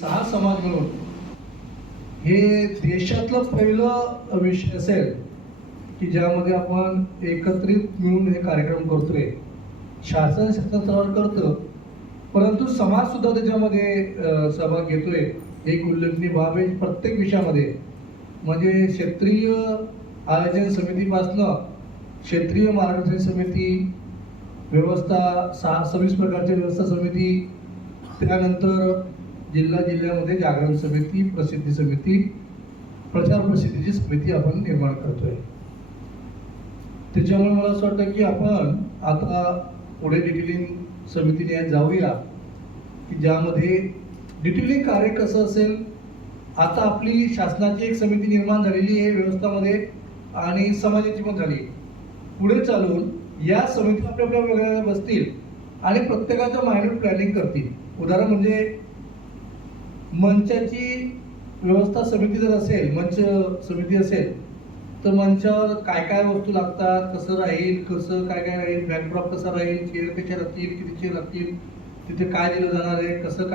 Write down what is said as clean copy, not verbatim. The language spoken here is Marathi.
सहा समाज म्हणून हे देशातलं पहिलं विषय असेल की ज्यामध्ये आपण एकत्रित मिळून हे कार्यक्रम करतोय. शासन स्तरावर करतं, परंतु समाज सुद्धा त्याच्यामध्ये सहभाग घेतोय. एक उल्लेखनीय बाब आहे प्रत्येक विषयामध्ये, म्हणजे क्षेत्रीय आयोजन समितीपासनं क्षेत्रीय मार्गदर्शन समिती, व्यवस्था 26 प्रकारच्या व्यवस्था समिती, त्यानंतर जिल्ह्यामध्ये जागरण समिती, प्रसिद्धी समिती, प्रचार प्रसिद्धीची समिती आपण निर्माण करतोय. त्याच्यामुळे मला असं वाटतं की आपण आता पुढे डिटेलिंग समितीने जाऊया की ज्यामध्ये डिटेलिंग कार्य कसं असेल. आता आपली शासनाची एक समिती निर्माण झालेली आहे व्यवस्थामध्ये आणि समाजाची पण झाली. पुढे चालून या समिती आपल्या वेगळ्या बसतील आणि प्रत्येकाचं मायन्यूट प्लॅनिंग करतील. उदाहरण म्हणजे मंचाची व्यवस्था समिती जर असेल, मंच समिती असेल, तर मंचावर काय काय वस्तू लागतात, कसं राहील, कसं काय काय राहील, बॅकड्रॉप कसा राहील, चेअर कशा राहतील, किती चेअर लागतील, तिथे काय दिलं जाणार आहे, कसं काय